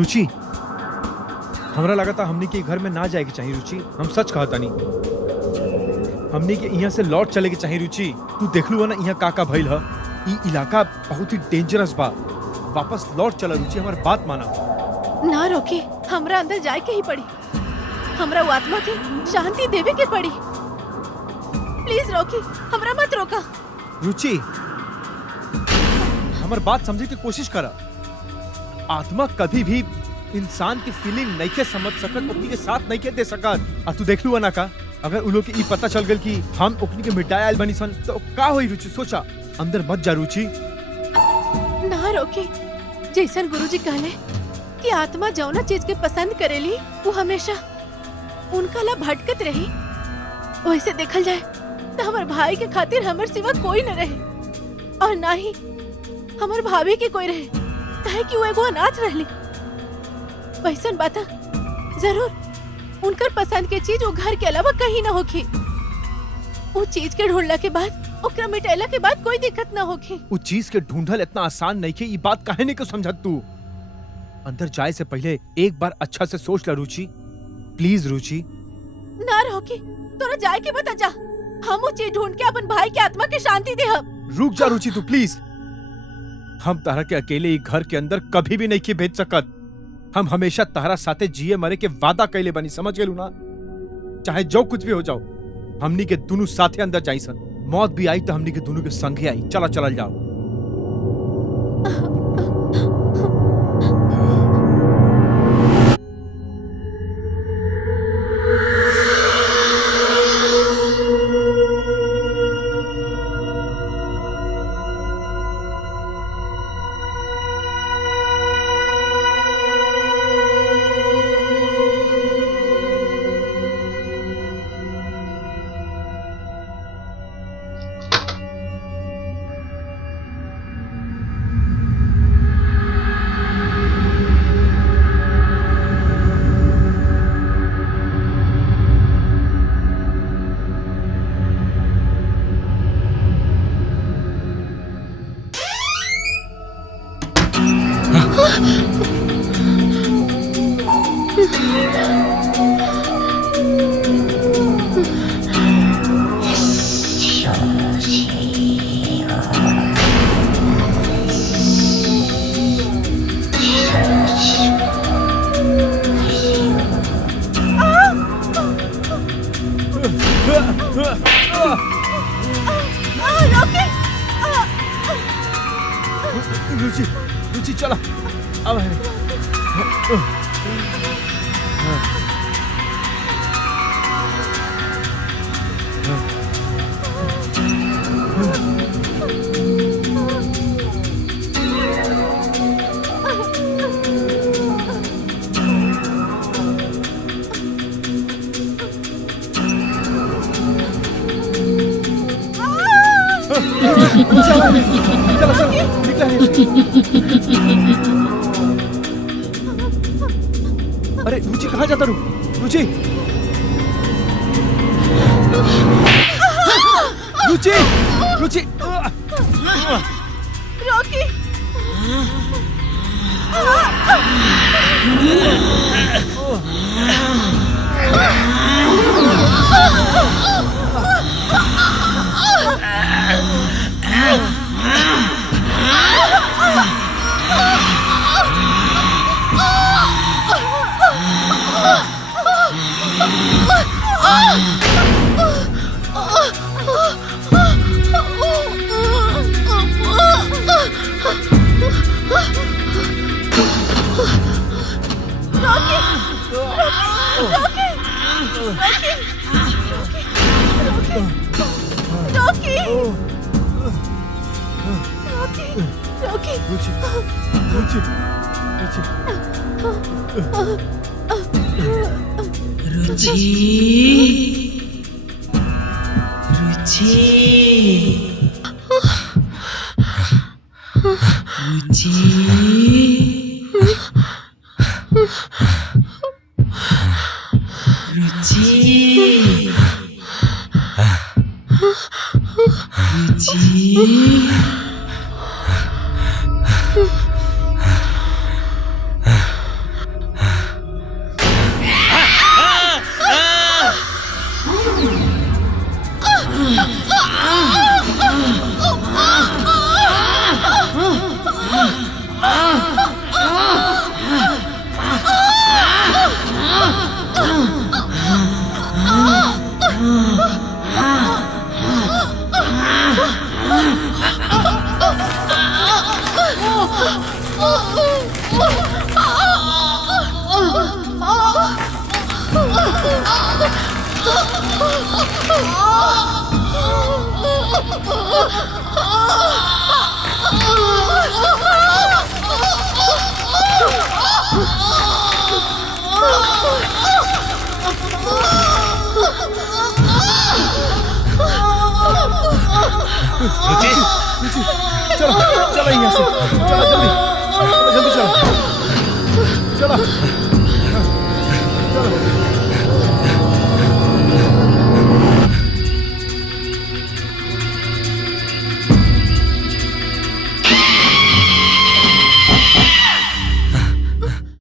रुचि, हमरा लगा था हमनी के घर में ना जाए के चाहिए रुचि। हम सच कहता नहीं, हमनी के यहाँ से लौट चले के चाहिए रुचि। तू देख लू ना यहाँ काका भइल ह। ई इलाका बहुत ही डेंजरस बा। वापस लौट चला रुचि, हमार बात माना। ना रोके, हमरा अंदर जाए के ही पड़ी। हमरा वो आत्मा के शांति देवे के पड़ी। प्लीज रोकी, हमरा मत रोका। रुचि, हमार बात समझे की कोशिश करा। आत्मा कभी भी इंसान की फीलिंग नहीं के समझ सकत, ओकनी के साथ नहीं के दे सकत। आ तू देख लू ना का, अगर उ लोग के ई पता चल गल कि हम ओकनी के मिटाए आइल बनी सन तो का होई रुचि? सोचा, अंदर मत जा रुचि। ना रोके, जैसन गुरुजी कहले कि आत्मा जौना चीज के पसंद करेली वो हमेशा उनका ला भटकत रही। वैसे देखल जाए तो हमार भाई के खातिर हमर सिवा कोई न रहे और ना ही हमार भाभी के कोई रहे, काहे कि वो एगो अनाथ रहली। वैसन बाता जरूर उनकर पसंद के चीज वो घर के अलावा कहीं ना होखी। वो चीज के ढूंढला के बाद, ओकरा मिटाइला के बाद कोई दिक्कत ना होखी। वो चीज के ढूंढल इतना आसान नहीं के। ये बात काहे नहीं को समझत तू? अंदर जाए से पहले एक बार अच्छा से सोच ला रुचि, प्लीज रुचि। ना रोके, तोरा जाए के बता जा। हम वो चीज ढूंढ के अपन भाई के आत्मा के शांति देहब। रुक जा रुचि तू प्लीज। हम तारा के अकेले एक घर के अंदर कभी भी नहीं के भेज सकत। हम हमेशा तारा साथे जिए मरे के वादा कैले बनी, समझ गेलू ना? चाहे जो कुछ भी हो जाओ, हमनी के दोनों साथे अंदर जाई सन। मौत भी आई तो हमनी के दोनों के संगे आई। चला चल जाओ। रुचि, रुचि चला अब है। चलो चलो निकला है। अरे रुचि कहाँ जाता रू? रुचि, रुचि, रुचि, रॉकी, रुचि चलो चलो यहाँ से, चलो जल्दी, जल्दी चलो, चलो।